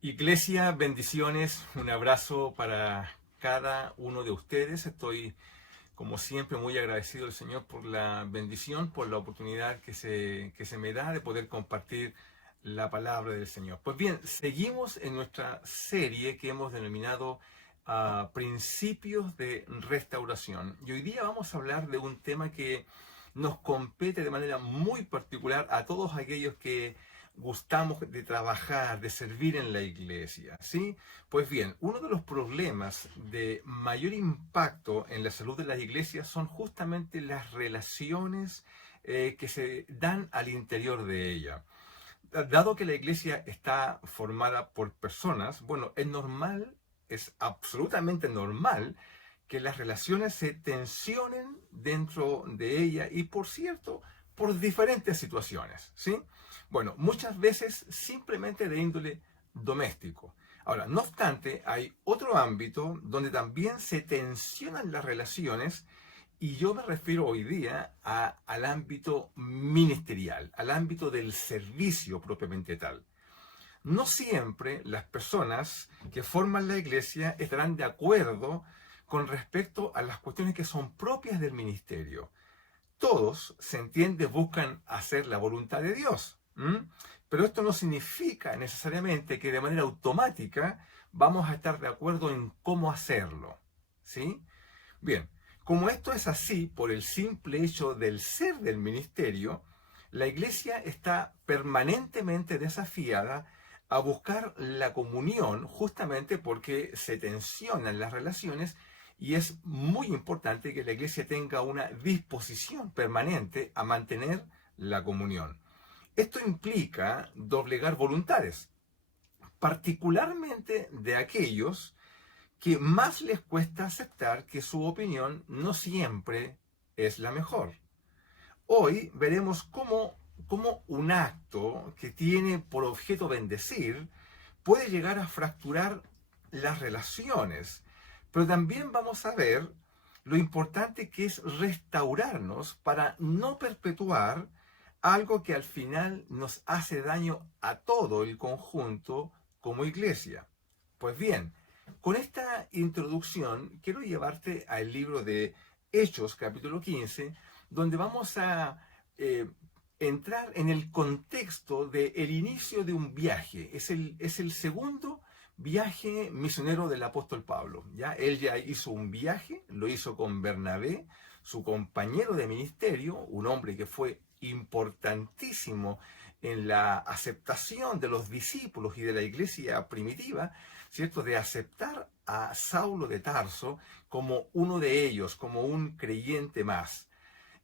Iglesia, bendiciones, un abrazo para cada uno de ustedes. Estoy, como siempre, muy agradecido al Señor por la bendición, por la oportunidad que se me da de poder compartir la palabra del Señor. Pues bien, seguimos en nuestra serie que hemos denominado Principios de Restauración. Y hoy día vamos a hablar de un tema que nos compete de manera muy particular a todos aquellos que gustamos de trabajar, de servir en la iglesia, ¿sí? Pues bien, uno de los problemas de mayor impacto en la salud de las iglesias son justamente las relaciones que se dan al interior de ella. Dado que la iglesia está formada por personas, bueno, es normal, es absolutamente normal que las relaciones se tensionen dentro de ella y, por cierto, por diferentes situaciones, ¿sí? Bueno, muchas veces simplemente de índole doméstico. Ahora, no obstante, hay otro ámbito donde también se tensionan las relaciones y yo me refiero hoy día al ámbito ministerial, al ámbito del servicio propiamente tal. No siempre las personas que forman la iglesia estarán de acuerdo con respecto a las cuestiones que son propias del ministerio. Todos, se entiende, buscan hacer la voluntad de Dios. Pero esto no significa necesariamente que de manera automática vamos a estar de acuerdo en cómo hacerlo. ¿Sí? Bien, como esto es así por el simple hecho del ser del ministerio, la iglesia está permanentemente desafiada a buscar la comunión justamente porque se tensionan las relaciones y es muy importante que la iglesia tenga una disposición permanente a mantener la comunión. Esto implica doblegar voluntades, particularmente de aquellos que más les cuesta aceptar que su opinión no siempre es la mejor. Hoy veremos cómo un acto que tiene por objeto bendecir puede llegar a fracturar las relaciones, pero también vamos a ver lo importante que es restaurarnos para no perpetuar algo que al final nos hace daño a todo el conjunto como iglesia. Pues bien, con esta introducción quiero llevarte al libro de Hechos, capítulo 15, donde vamos a eh, entrar en el contexto del inicio de un viaje. Es el segundo viaje misionero del apóstol Pablo. ¿Ya? Él ya hizo un viaje, lo hizo con Bernabé, su compañero de ministerio, un hombre que fue importantísimo en la aceptación de los discípulos y de la iglesia primitiva, ¿cierto? De aceptar a Saulo de Tarso como uno de ellos, como un creyente más.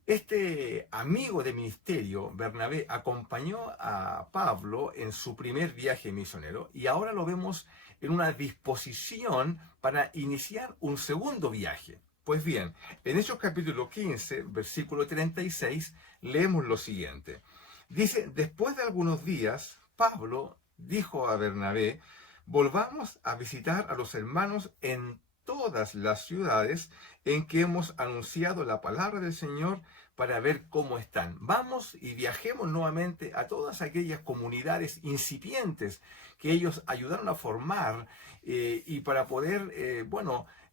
Este amigo de ministerio, Bernabé, acompañó a Pablo en su primer viaje misionero y ahora lo vemos en una disposición para iniciar un segundo viaje. Pues bien, en Hechos capítulo 15, versículo 36, leemos lo siguiente. Dice, después de algunos días, Pablo dijo a Bernabé, volvamos a visitar a los hermanos en todas las ciudades en que hemos anunciado la palabra del Señor para ver cómo están. Vamos y viajemos nuevamente a todas aquellas comunidades incipientes que ellos ayudaron a formar y para poder,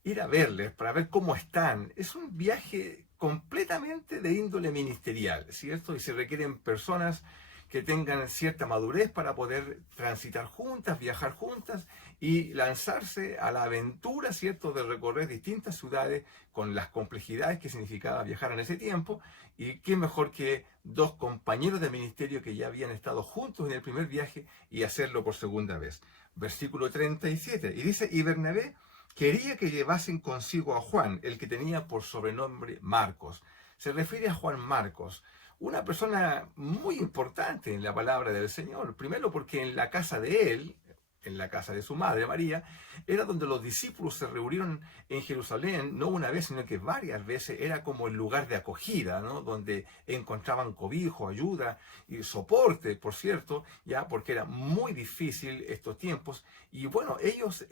ir a verles, para ver cómo están. Es un viaje completamente de índole ministerial, ¿cierto? Y se requieren personas que tengan cierta madurez para poder transitar juntas, viajar juntas y lanzarse a la aventura, ¿cierto?, de recorrer distintas ciudades con las complejidades que significaba viajar en ese tiempo. Y qué mejor que dos compañeros de ministerio que ya habían estado juntos en el primer viaje y hacerlo por segunda vez. Versículo 37. Y dice, y Bernabé quería que llevasen consigo a Juan, el que tenía por sobrenombre Marcos. Se refiere a Juan Marcos, una persona muy importante en la palabra del Señor. Primero porque en la casa de él, en la casa de su madre María, era donde los discípulos se reunieron en Jerusalén, no una vez, sino que varias veces. Era como el lugar de acogida, ¿no? Donde encontraban cobijo, ayuda y soporte, por cierto, ya porque era muy difícil estos tiempos. Y bueno, ellos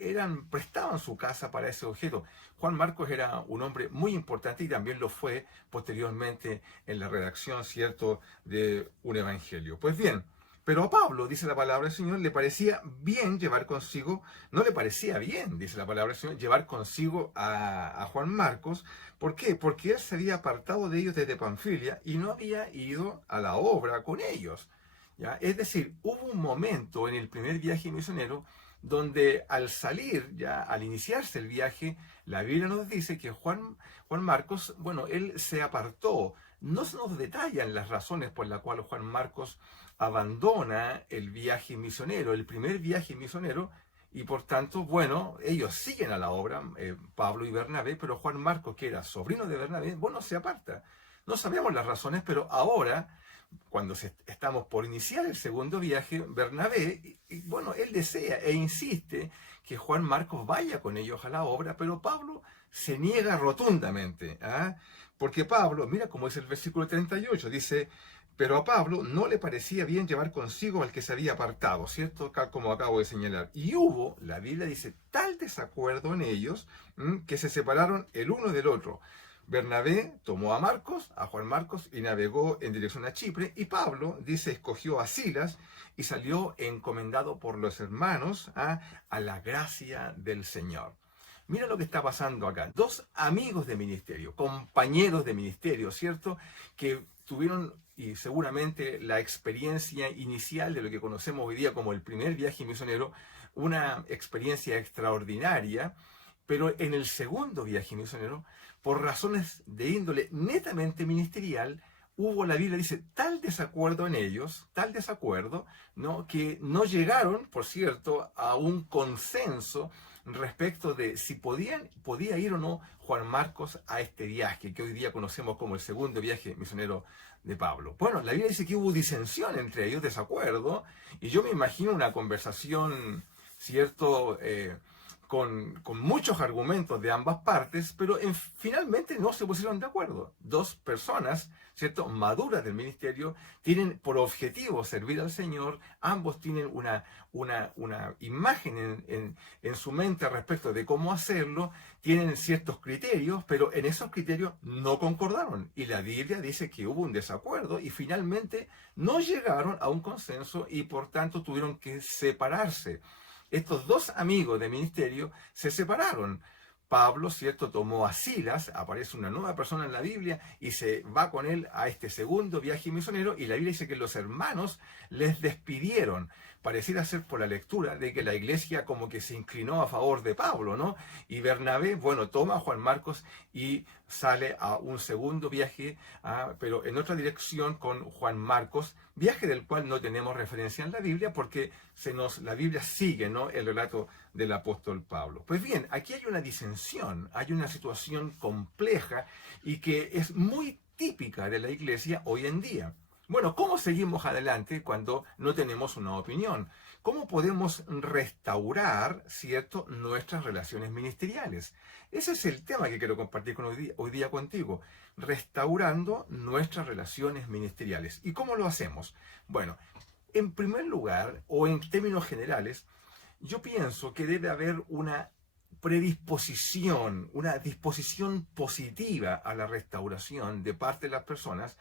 prestaban su casa para ese objeto. Juan Marcos era un hombre muy importante y también lo fue posteriormente en la redacción, cierto, de un evangelio. Pues bien, Pero a Pablo, dice la palabra del Señor, le parecía bien llevar consigo, no le parecía bien, dice la palabra del Señor, llevar consigo a Juan Marcos. ¿Por qué? Porque él se había apartado de ellos desde Panfilia y no había ido a la obra con ellos. ¿Ya? Es decir, hubo un momento en el primer viaje misionero donde al salir, ya al iniciarse el viaje, la Biblia nos dice que Juan Marcos, bueno, él se apartó. No se nos detallan las razones por las cuales Juan Marcos abandona el viaje misionero, el primer viaje misionero, y por tanto, bueno, ellos siguen a la obra, Pablo y Bernabé, pero Juan Marcos, que era sobrino de Bernabé, bueno, se aparta. No sabemos las razones, pero ahora, cuando estamos por iniciar el segundo viaje, Bernabé, bueno, él desea e insiste que Juan Marcos vaya con ellos a la obra, pero Pablo se niega rotundamente. ¿Ah? Porque Pablo, mira cómo es el versículo 38, dice, pero a Pablo no le parecía bien llevar consigo al que se había apartado, ¿cierto? Como acabo de señalar. Y hubo, la Biblia dice, tal desacuerdo en ellos, que se separaron el uno del otro. Bernabé tomó a Marcos, a Juan Marcos, y navegó en dirección a Chipre, y Pablo, dice, escogió a Silas y salió encomendado por los hermanos a la gracia del Señor. Mira lo que está pasando acá. Dos amigos de ministerio, compañeros de ministerio, ¿cierto? Que tuvieron y seguramente la experiencia inicial de lo que conocemos hoy día como el primer viaje misionero, una experiencia extraordinaria, pero en el segundo viaje misionero, por razones de índole netamente ministerial, hubo, la Biblia dice, tal desacuerdo en ellos, tal desacuerdo, ¿no? Que no llegaron, por cierto, a un consenso respecto de si podía ir o no Juan Marcos a este viaje, que hoy día conocemos como el segundo viaje misionero de Pablo. Bueno, la Biblia dice que hubo disensión entre ellos, desacuerdo, y yo me imagino una conversación, ¿cierto?, con muchos argumentos de ambas partes, pero finalmente no se pusieron de acuerdo. Dos personas, ¿cierto?, maduras del ministerio, tienen por objetivo servir al Señor, ambos tienen una imagen en su mente respecto de cómo hacerlo, tienen ciertos criterios, pero en esos criterios no concordaron. Y la Biblia dice que hubo un desacuerdo y finalmente no llegaron a un consenso y por tanto tuvieron que separarse. Estos dos amigos de ministerio se separaron. Pablo, ¿cierto?, tomó a Silas, aparece una nueva persona en la Biblia y se va con él a este segundo viaje misionero y la Biblia dice que los hermanos les despidieron. Pareciera ser por la lectura de que la iglesia como que se inclinó a favor de Pablo, ¿no? Y Bernabé, bueno, toma a Juan Marcos y sale a un segundo viaje, pero en otra dirección con Juan Marcos, viaje del cual no tenemos referencia en la Biblia porque la Biblia sigue, ¿no?, el relato del apóstol Pablo. Pues bien, aquí hay una disensión, hay una situación compleja y que es muy típica de la iglesia hoy en día. Bueno, ¿cómo seguimos adelante cuando no tenemos una opinión? ¿Cómo podemos restaurar, ¿cierto?, nuestras relaciones ministeriales? Ese es el tema que quiero compartir hoy día contigo, restaurando nuestras relaciones ministeriales. ¿Y cómo lo hacemos? Bueno, en primer lugar, o en términos generales, yo pienso que debe haber una predisposición, una disposición positiva a la restauración de parte de las personas,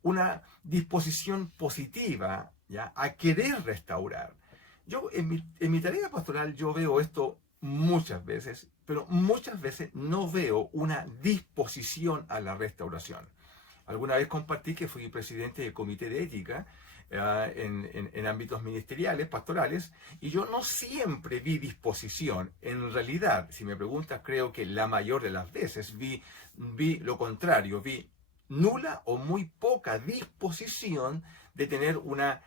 una disposición positiva, ¿ya?, a querer restaurar. Yo en mi tarea pastoral yo veo esto muchas veces, pero muchas veces no veo una disposición a la restauración. Alguna vez compartí que fui presidente del comité de ética en ámbitos ministeriales, pastorales, y yo no siempre vi disposición. En realidad, si me preguntas, creo que la mayor de las veces vi lo contrario, vi nula o muy poca disposición de tener una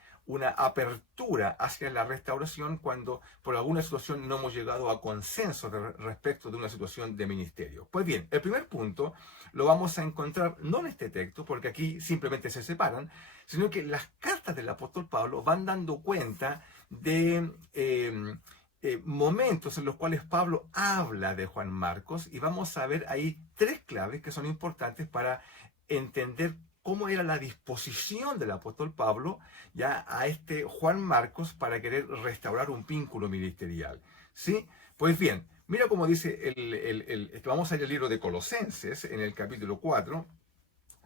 apertura hacia la restauración cuando por alguna situación no hemos llegado a consenso respecto de una situación de ministerio. Pues bien, el primer punto lo vamos a encontrar no en este texto, porque aquí simplemente se separan, sino que las cartas del apóstol Pablo van dando cuenta de momentos en los cuales Pablo habla de Juan Marcos y vamos a ver ahí tres claves que son importantes para entender cómo era la disposición del apóstol Pablo ya a este Juan Marcos para querer restaurar un vínculo ministerial. ¿Sí? Pues bien, mira cómo dice vamos a ir al libro de Colosenses en el capítulo 4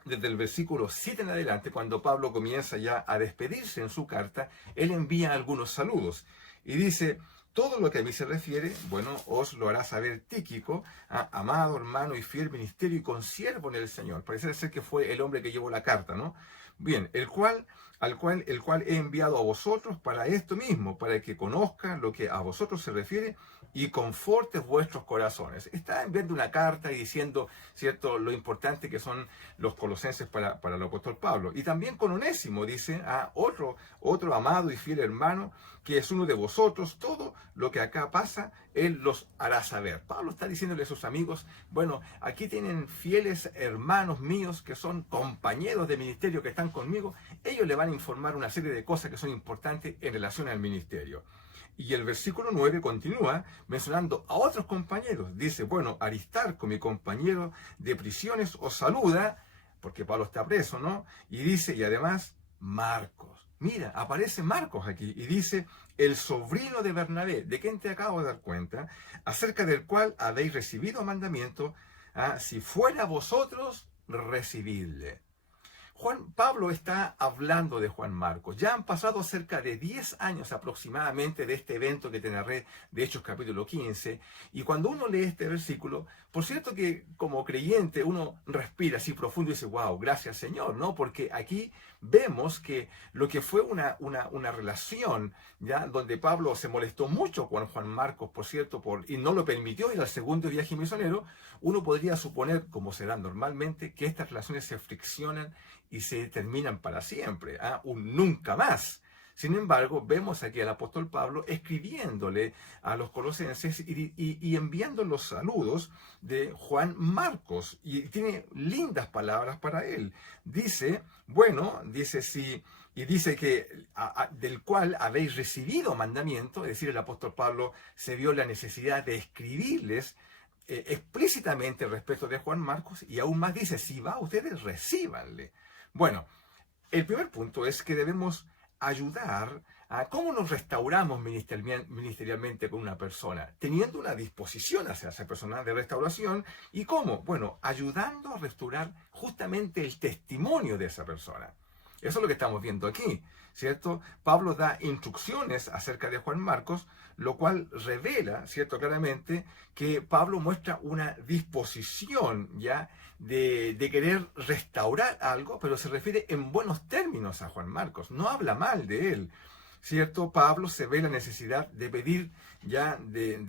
desde el versículo 7 en adelante, cuando Pablo comienza ya a despedirse en su carta, él envía algunos saludos y dice: todo lo que a mí se refiere, bueno, os lo hará saber Tíquico, amado hermano y fiel ministerio y consiervo en el Señor. Parece ser que fue el hombre que llevó la carta, ¿no? Bien, el cual he enviado a vosotros para esto mismo, para que conozcan lo que a vosotros se refiere y conforte vuestros corazones. Está enviando una carta y diciendo, ¿cierto?, lo importante que son los colosenses para el apóstol Pablo. Y también con Onésimo dice, otro amado y fiel hermano, que es uno de vosotros, todo lo que acá pasa, él los hará saber. Pablo está diciéndole a sus amigos, bueno, aquí tienen fieles hermanos míos que son compañeros de ministerio que están conmigo, ellos le van a informar una serie de cosas que son importantes en relación al ministerio. Y el versículo 9 continúa mencionando a otros compañeros. Dice, bueno, Aristarco, mi compañero de prisiones, os saluda, porque Pablo está preso, ¿no? Y dice, y además, Marcos. Mira, aparece Marcos aquí y dice, el sobrino de Bernabé, de quien te acabo de dar cuenta, acerca del cual habéis recibido mandamiento, si fuera vosotros, recibidle. Pablo está hablando de Juan Marcos. Ya han pasado cerca de 10 años aproximadamente de este evento que te narré de Hechos capítulo 15. Y cuando uno lee este versículo, por cierto que como creyente uno respira así profundo y dice, wow, gracias Señor, ¿no? Porque aquí vemos que lo que fue una relación, ya, donde Pablo se molestó mucho con Juan Marcos, por cierto, y no lo permitió ir al segundo viaje misionero, uno podría suponer, como se da normalmente, que estas relaciones se friccionan y se terminan para siempre, un nunca más. Sin embargo, vemos aquí al apóstol Pablo escribiéndole a los colosenses y enviando los saludos de Juan Marcos. Y tiene lindas palabras para él. Dice, bueno, dice sí, y dice que del cual habéis recibido mandamiento, es decir, el apóstol Pablo se vio la necesidad de escribirles explícitamente respecto de Juan Marcos, y aún más dice, si va, ustedes recíbanle. Bueno, el primer punto es que debemos ayudar a cómo nos restauramos ministerialmente con una persona, teniendo una disposición hacia esa persona de restauración. ¿Y cómo? Bueno, ayudando a restaurar justamente el testimonio de esa persona. Eso es lo que estamos viendo aquí, ¿cierto? Pablo da instrucciones acerca de Juan Marcos, lo cual revela, ¿cierto?, claramente que Pablo muestra una disposición, ¿ya?, de querer restaurar algo, pero se refiere en buenos términos a Juan Marcos, no habla mal de él, ¿cierto? Pablo se ve la necesidad de pedir, ya, de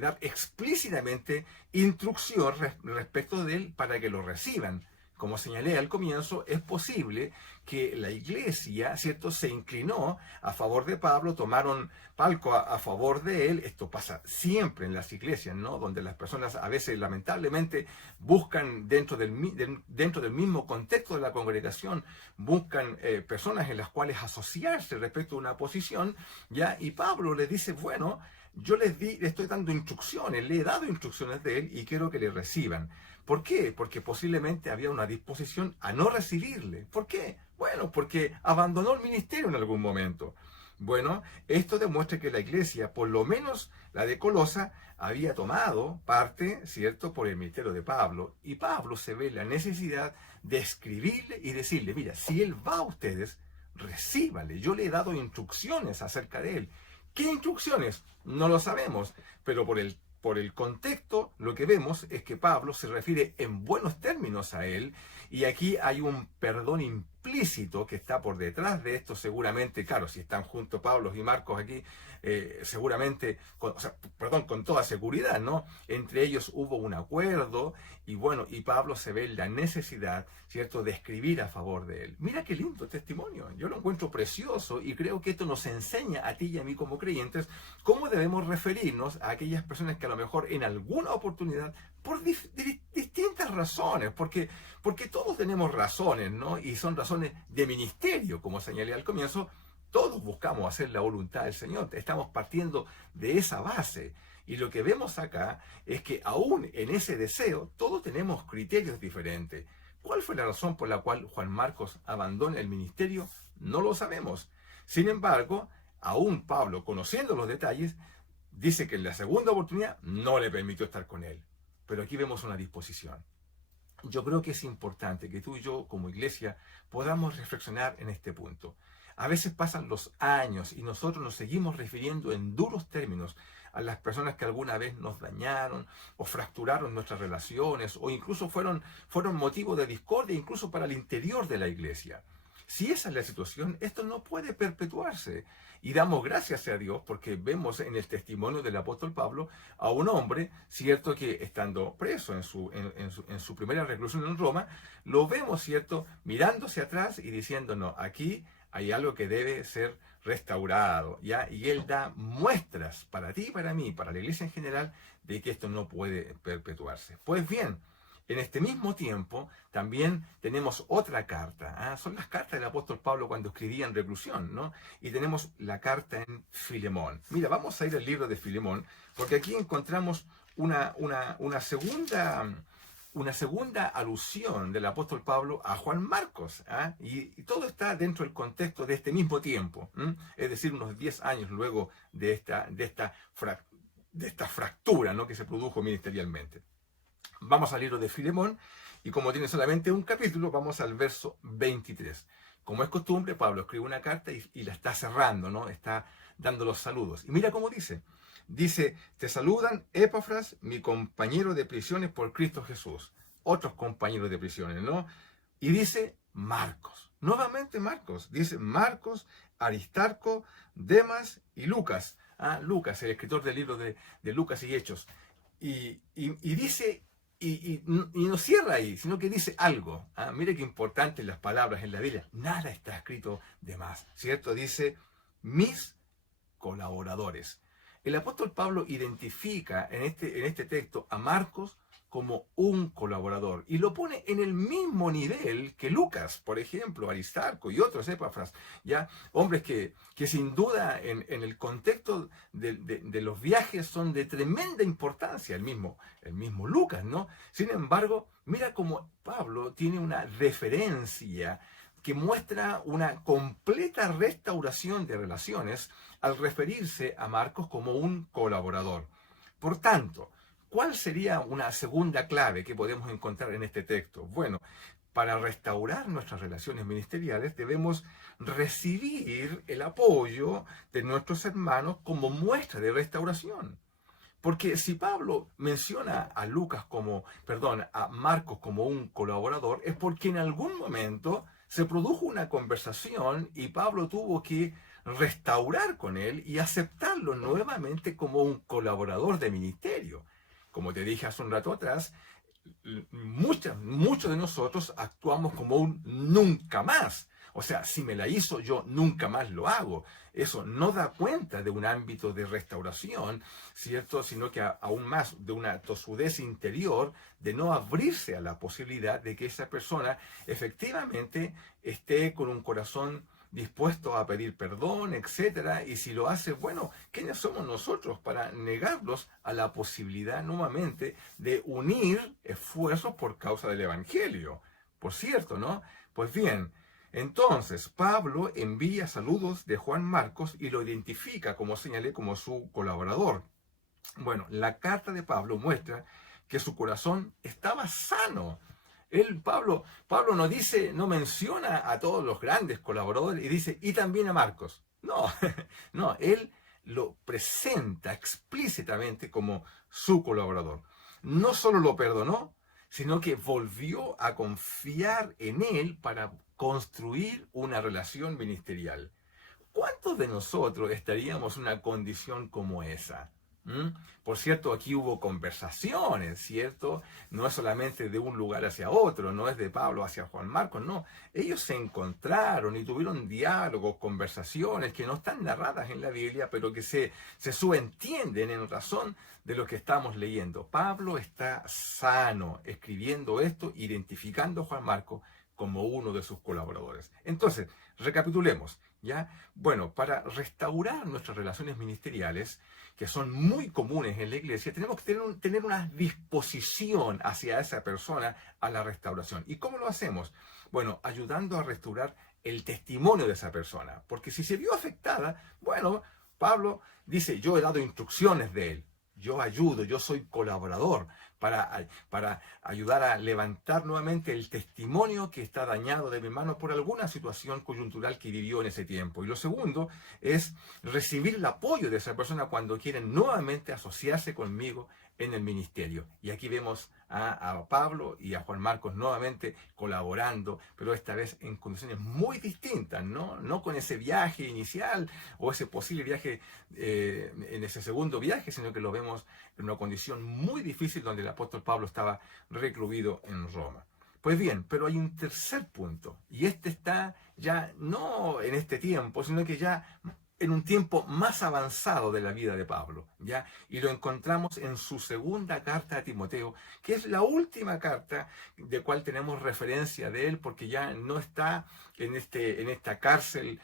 dar explícitamente instrucción respecto de él para que lo reciban. Como señalé al comienzo, es posible que la iglesia, ¿cierto?, se inclinó a favor de Pablo, tomaron palco a favor de él. Esto pasa siempre en las iglesias, ¿no?, donde las personas a veces lamentablemente buscan dentro del mismo contexto de la congregación, buscan personas en las cuales asociarse respecto a una posición, ¿ya? Y Pablo les dice, bueno, yo le estoy dando instrucciones, le he dado instrucciones de él y quiero que le reciban. ¿Por qué? Porque posiblemente había una disposición a no recibirle. ¿Por qué? Bueno, porque abandonó el ministerio en algún momento. Bueno, esto demuestra que la iglesia, por lo menos la de Colosa, había tomado parte, ¿cierto?, por el ministerio de Pablo. Y Pablo se ve la necesidad de escribirle y decirle, mira, si él va a ustedes, recíbanle. Yo le he dado instrucciones acerca de él. ¿Qué instrucciones? No lo sabemos, pero por el contexto, lo que vemos es que Pablo se refiere en buenos términos a él, y aquí hay un perdón implícito que está por detrás de esto, seguramente. Claro, si están juntos Pablo y Marcos aquí, seguramente, con toda seguridad, ¿no? Entre ellos hubo un acuerdo, y bueno, y Pablo se ve la necesidad, ¿cierto?, de escribir a favor de él. Mira qué lindo testimonio, yo lo encuentro precioso, y creo que esto nos enseña a ti y a mí como creyentes cómo debemos referirnos a aquellas personas que a lo mejor en alguna oportunidad, por distintas razones, porque todos tenemos razones, ¿no? Y son razones de ministerio, como señalé al comienzo. Todos buscamos hacer la voluntad del Señor, estamos partiendo de esa base. Y lo que vemos acá es que aún en ese deseo, todos tenemos criterios diferentes. ¿Cuál fue la razón por la cual Juan Marcos abandona el ministerio? No lo sabemos. Sin embargo, aún Pablo, conociendo los detalles, dice que en la segunda oportunidad no le permitió estar con él. Pero aquí vemos una disposición. yo creo que es importante que tú y yo como iglesia podamos reflexionar en este punto. A veces pasan los años y nosotros nos seguimos refiriendo en duros términos a las personas que alguna vez nos dañaron o fracturaron nuestras relaciones o incluso fueron motivo de discordia incluso para el interior de la iglesia. Si esa es la situación, esto no puede perpetuarse. Y damos gracias a Dios porque vemos en el testimonio del apóstol Pablo a un hombre, cierto, que estando preso en su primera reclusión en Roma, lo vemos, cierto, mirándose atrás y diciendo, no, aquí hay algo que debe ser restaurado, ¿ya? Y él da muestras para ti y para mí, para la iglesia en general, de que esto no puede perpetuarse. Pues bien, en este mismo tiempo también tenemos otra carta. Son las cartas del apóstol Pablo cuando escribía en reclusión, ¿no? Y tenemos la carta en Filemón. Mira, vamos a ir al libro de Filemón, porque aquí encontramos una segunda alusión del apóstol Pablo a Juan Marcos. Y todo está dentro del contexto de este mismo tiempo. Es decir, unos 10 años luego de esta fractura, ¿no?, que se produjo ministerialmente. Vamos al libro de Filemón y como tiene solamente un capítulo, vamos al verso 23. Como es costumbre, Pablo escribe una carta y la está cerrando, ¿no? Está dando los saludos. Y mira cómo dice. Dice, te saludan Epafras, mi compañero de prisiones por Cristo Jesús. Otros compañeros de prisiones, ¿no? Y dice Marcos. Nuevamente Marcos. Dice Marcos, Aristarco, Demas y Lucas. Lucas, el escritor del libro de Lucas y Hechos. Y dice... Y no cierra ahí, sino que dice algo. Mire qué importantes las palabras en la Biblia. Nada está escrito de más, ¿cierto? Dice, mis colaboradores. El apóstol Pablo identifica en este texto a Marcos como un colaborador y lo pone en el mismo nivel que Lucas, por ejemplo, Aristarco y otros, Epafras, ya hombres que sin duda en el contexto de los viajes son de tremenda importancia, el mismo Lucas, ¿no? Sin embargo, mira cómo Pablo tiene una referencia que muestra una completa restauración de relaciones al referirse a Marcos como un colaborador. Por tanto, ¿cuál sería una segunda clave que podemos encontrar en este texto? Bueno, para restaurar nuestras relaciones ministeriales debemos recibir el apoyo de nuestros hermanos como muestra de restauración. Porque si Pablo menciona a Marcos como un colaborador, es porque en algún momento se produjo una conversación y Pablo tuvo que restaurar con él y aceptarlo nuevamente como un colaborador de ministerio. Como te dije hace un rato atrás, muchos de nosotros actuamos como un nunca más. O sea, si me la hizo, yo nunca más lo hago. Eso no da cuenta de un ámbito de restauración, ¿cierto? Sino que aún más de una tosudez interior, de no abrirse a la posibilidad de que esa persona efectivamente esté con un corazón dispuesto a pedir perdón, etcétera, y si lo hace, bueno, ¿quiénes somos nosotros para negarlos a la posibilidad nuevamente de unir esfuerzos por causa del Evangelio? Por cierto, ¿no? Pues bien, entonces Pablo envía saludos de Juan Marcos y lo identifica, como señalé, como su colaborador. Bueno, la carta de Pablo muestra que su corazón estaba sano. Pablo no menciona a todos los grandes colaboradores y dice, y también a Marcos. No, no, él lo presenta explícitamente como su colaborador. No solo lo perdonó, sino que volvió a confiar en él para construir una relación ministerial. ¿Cuántos de nosotros estaríamos en una condición como esa? Por cierto, aquí hubo conversaciones, ¿cierto? No es solamente de un lugar hacia otro, no es de Pablo hacia Juan Marcos, no. Ellos se encontraron y tuvieron diálogos, conversaciones que no están narradas en la Biblia, pero que se subentienden en razón de lo que estamos leyendo. Pablo está sano escribiendo esto, identificando a Juan Marcos como uno de sus colaboradores. Entonces, recapitulemos, ¿ya? Bueno, para restaurar nuestras relaciones ministeriales, que son muy comunes en la iglesia, tenemos que tener una disposición hacia esa persona a la restauración. ¿Y cómo lo hacemos? Bueno, ayudando a restaurar el testimonio de esa persona. Porque si se vio afectada, bueno, Pablo dice, yo he dado instrucciones de él. Yo ayudo, yo soy colaborador, para ayudar a levantar nuevamente el testimonio que está dañado de mi hermano por alguna situación coyuntural que vivió en ese tiempo. Y lo segundo es recibir el apoyo de esa persona cuando quieren nuevamente asociarse conmigo en el ministerio. Y aquí vemos a Pablo y a Juan Marcos nuevamente colaborando, pero esta vez en condiciones muy distintas, ¿no? No con ese viaje inicial o ese posible viaje en ese segundo viaje, sino que lo vemos en una condición muy difícil donde el apóstol Pablo estaba recluido en Roma. Pues bien, pero hay un tercer punto, y este está ya no en este tiempo, sino que ya en un tiempo más avanzado de la vida de Pablo, ¿ya? Y lo encontramos en su segunda carta a Timoteo, que es la última carta de cual tenemos referencia de él, porque ya no está en esta cárcel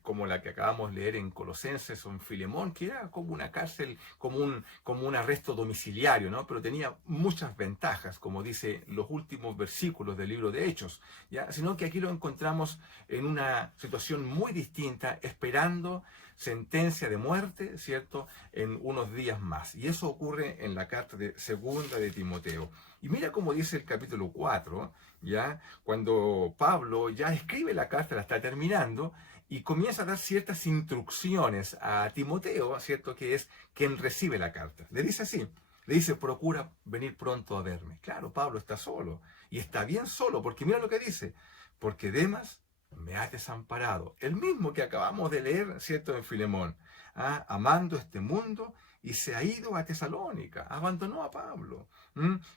como la que acabamos de leer en Colosenses o en Filemón, que era como una cárcel, como un arresto domiciliario, ¿no? Pero tenía muchas ventajas, como dice los últimos versículos del libro de Hechos, ¿ya? Sino que aquí lo encontramos en una situación muy distinta, esperando sentencia de muerte, ¿cierto?, en unos días más. Y eso ocurre en la carta de segunda de Timoteo. Y mira cómo dice el capítulo 4, ¿ya? Cuando Pablo ya escribe la carta, la está terminando, y comienza a dar ciertas instrucciones a Timoteo, ¿cierto?, que es quien recibe la carta. Le dice así, le dice, procura venir pronto a verme. Claro, Pablo está solo, y está bien solo, porque mira lo que dice, porque Demas me ha desamparado. El mismo que acabamos de leer, ¿cierto?, en Filemón, amando este mundo y se ha ido a Tesalónica, abandonó a Pablo.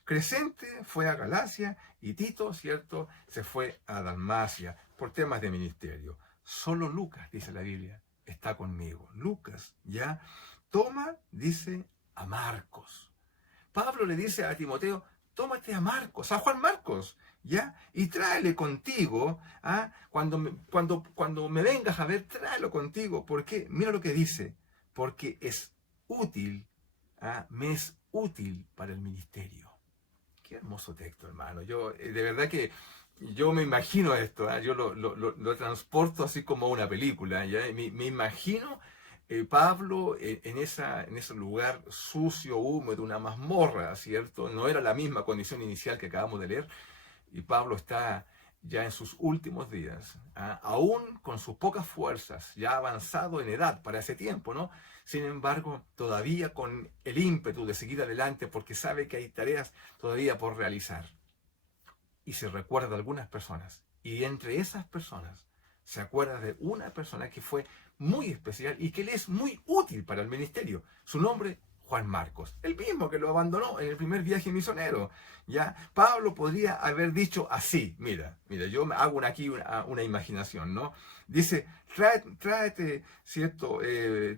Crescente fue a Galacia y Tito, ¿cierto?, se fue a Dalmacia por temas de ministerio. Solo Lucas, dice la Biblia, está conmigo. Lucas, ¿ya? Toma, dice, a Marcos. Pablo le dice a Timoteo, tómate a Marcos, a Juan Marcos, ¿ya? Y tráele contigo, cuando me vengas a ver, tráelo contigo. ¿Por qué? Mira lo que dice, porque es útil, me es útil para el ministerio. Qué hermoso texto, hermano. Yo, de verdad que yo me imagino esto, yo lo transporto así como una película, ¿ya? Me imagino Pablo en ese lugar sucio, húmedo, una mazmorra, ¿cierto? No era la misma condición inicial que acabamos de leer, y Pablo está ya en sus últimos días, aún con sus pocas fuerzas, ya avanzado en edad para ese tiempo, ¿no? Sin embargo, todavía con el ímpetu de seguir adelante porque sabe que hay tareas todavía por realizar. Y se recuerda de algunas personas, y entre esas personas se acuerda de una persona que fue muy especial y que le es muy útil para el ministerio. Su nombre, Juan Marcos, el mismo que lo abandonó en el primer viaje misionero. ¿Ya? Pablo podría haber dicho así, mira, yo hago aquí una imaginación, ¿no? Dice, tráete, ¿cierto?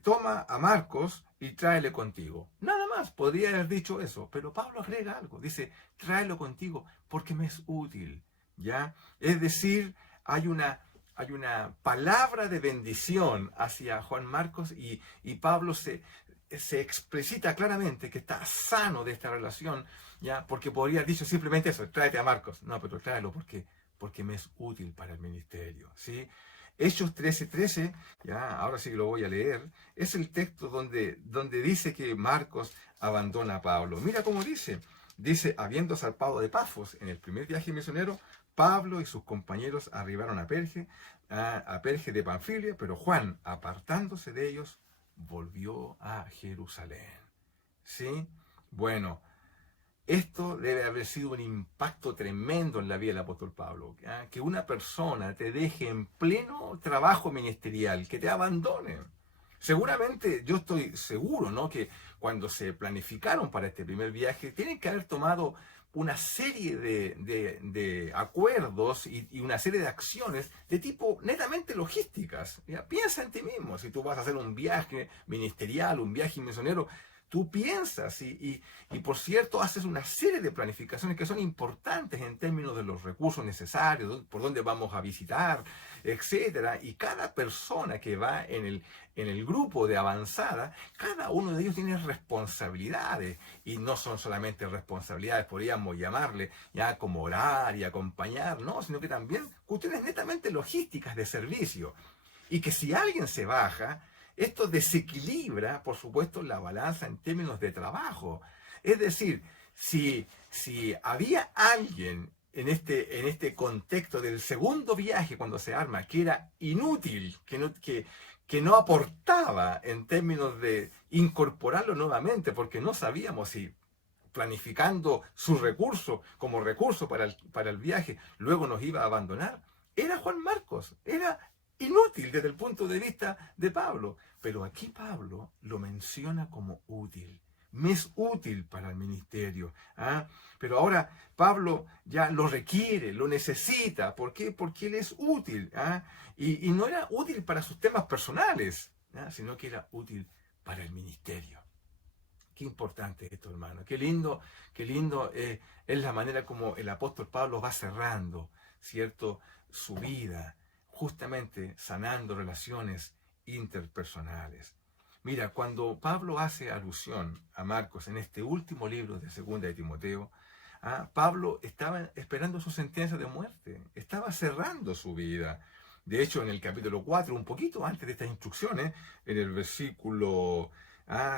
Toma a Marcos y tráele contigo. Nada más, podría haber dicho eso, pero Pablo agrega algo, dice, tráelo contigo porque me es útil, ¿ya? Es decir, hay una palabra de bendición hacia Juan Marcos y Pablo se explicita claramente que está sano de esta relación, ¿ya? Porque podría haber dicho simplemente eso, tráete a Marcos. No, pero tráelo porque me es útil para el ministerio, ¿sí? Hechos 13:13, ya, ahora sí que lo voy a leer, es el texto donde dice que Marcos abandona a Pablo. Mira cómo dice, habiendo zarpado de Pafos en el primer viaje misionero, Pablo y sus compañeros arribaron a Perge de Panfilia, pero Juan, apartándose de ellos, volvió a Jerusalén. ¿Sí? Bueno, esto debe haber sido un impacto tremendo en la vida del apóstol Pablo. Que una persona te deje en pleno trabajo ministerial, que te abandone. Seguramente, yo estoy seguro, ¿no?, que cuando se planificaron para este primer viaje, tienen que haber tomado una serie de acuerdos y una serie de acciones de tipo netamente logísticas. ¿Ya? Piensa en ti mismo, si tú vas a hacer un viaje ministerial, un viaje misionero, tú piensas y por cierto haces una serie de planificaciones que son importantes en términos de los recursos necesarios, por dónde vamos a visitar, etcétera. Y cada persona que va en el grupo de avanzada, cada uno de ellos tiene responsabilidades, y no son solamente responsabilidades, podríamos llamarle ya como orar y acompañar, no, sino que también cuestiones netamente logísticas de servicio. Y que si alguien se baja, esto desequilibra, por supuesto, la balanza en términos de trabajo. Es decir, si había alguien en este contexto del segundo viaje cuando se arma, que era inútil, que no aportaba en términos de incorporarlo nuevamente, porque no sabíamos si planificando su recurso como recurso para el viaje, luego nos iba a abandonar, era Juan Marcos, era inútil desde el punto de vista de Pablo. Pero aquí Pablo lo menciona como útil. Me es útil para el ministerio. ¿Ah? Pero ahora Pablo ya lo requiere, lo necesita. ¿Por qué? Porque él es útil. ¿Ah? Y no era útil para sus temas personales, ¿ah? Sino que era útil para el ministerio. Qué importante esto, hermano. Qué lindo es la manera como el apóstol Pablo va cerrando, ¿cierto?, su vida, justamente sanando relaciones interpersonales. Mira, cuando Pablo hace alusión a Marcos en este último libro de Segunda de Timoteo, Pablo estaba esperando su sentencia de muerte, estaba cerrando su vida. De hecho, en el capítulo 4, un poquito antes de estas instrucciones, en el versículo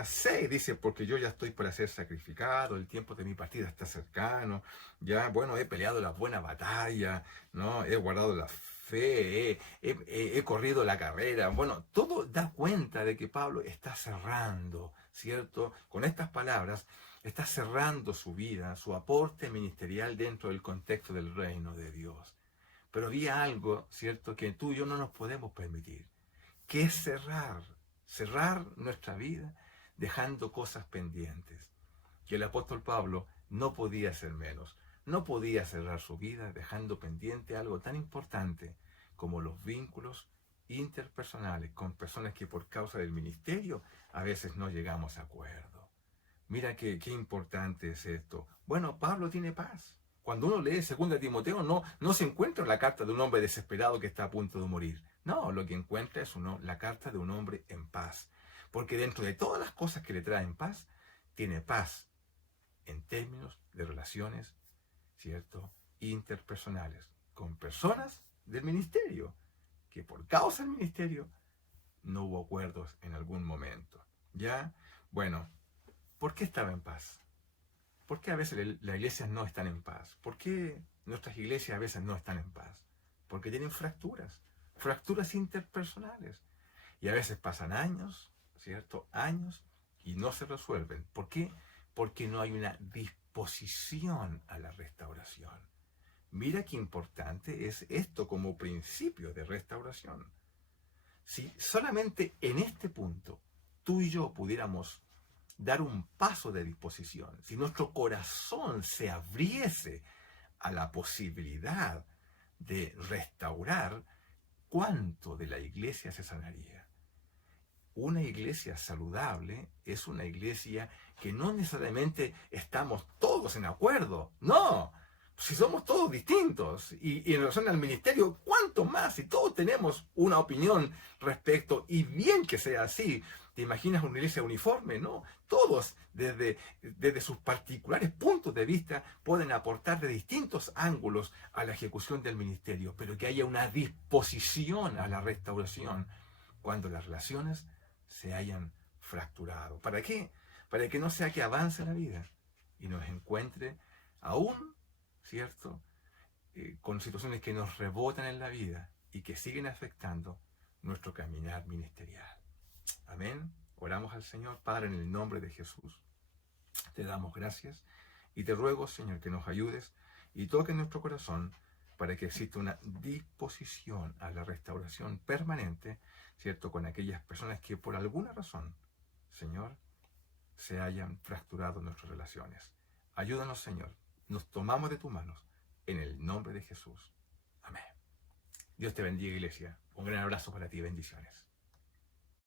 6, dice, porque yo ya estoy para ser sacrificado, el tiempo de mi partida está cercano, ya, bueno, he peleado la buena batalla, ¿no? He guardado la fe, he corrido la carrera. Bueno, todo da cuenta de que Pablo está cerrando, ¿cierto? Con estas palabras, está cerrando su vida, su aporte ministerial dentro del contexto del reino de Dios. Pero había algo, ¿cierto?, que tú y yo no nos podemos permitir, que es cerrar nuestra vida dejando cosas pendientes. Y el apóstol Pablo no podía ser menos. No podía cerrar su vida dejando pendiente algo tan importante como los vínculos interpersonales con personas que por causa del ministerio a veces no llegamos a acuerdo. Mira qué importante es esto. Bueno, Pablo tiene paz. Cuando uno lee 2 Timoteo no se encuentra la carta de un hombre desesperado que está a punto de morir. No, lo que encuentra es la carta de un hombre en paz. Porque dentro de todas las cosas que le traen paz, tiene paz en términos de relaciones, ¿cierto?, interpersonales, con personas del ministerio, que por causa del ministerio no hubo acuerdos en algún momento. ¿Ya? Bueno, ¿por qué estaba en paz? ¿Por qué a veces las iglesias no están en paz? ¿Por qué nuestras iglesias a veces no están en paz? Porque tienen fracturas interpersonales. Y a veces pasan años, ¿cierto? Años y no se resuelven. ¿Por qué? Porque no hay una disposición a la restauración. Mira qué importante es esto como principio de restauración. Si solamente en este punto tú y yo pudiéramos dar un paso de disposición, si nuestro corazón se abriese a la posibilidad de restaurar, ¿cuánto de la iglesia se sanaría? Una iglesia saludable es una iglesia que no necesariamente estamos todos en acuerdo. No, si somos todos distintos y en relación al ministerio, ¿cuánto más? Si todos tenemos una opinión respecto, y bien que sea así. ¿Te imaginas una iglesia uniforme? No, todos desde sus particulares puntos de vista pueden aportar de distintos ángulos a la ejecución del ministerio, pero que haya una disposición a la restauración cuando las relaciones se hayan fracturado. ¿Para qué? Para que no sea que avance la vida y nos encuentre aún, ¿cierto?, con situaciones que nos rebotan en la vida y que siguen afectando nuestro caminar ministerial. Amén. Oramos al Señor. Padre, en el nombre de Jesús, te damos gracias y te ruego, Señor, que nos ayudes y toques nuestro corazón para que exista una disposición a la restauración permanente, ¿cierto?, con aquellas personas que por alguna razón, Señor, se hayan fracturado nuestras relaciones. Ayúdanos, Señor. Nos tomamos de tus manos en el nombre de Jesús. Amén. Dios te bendiga, iglesia. Un gran abrazo para ti. Bendiciones.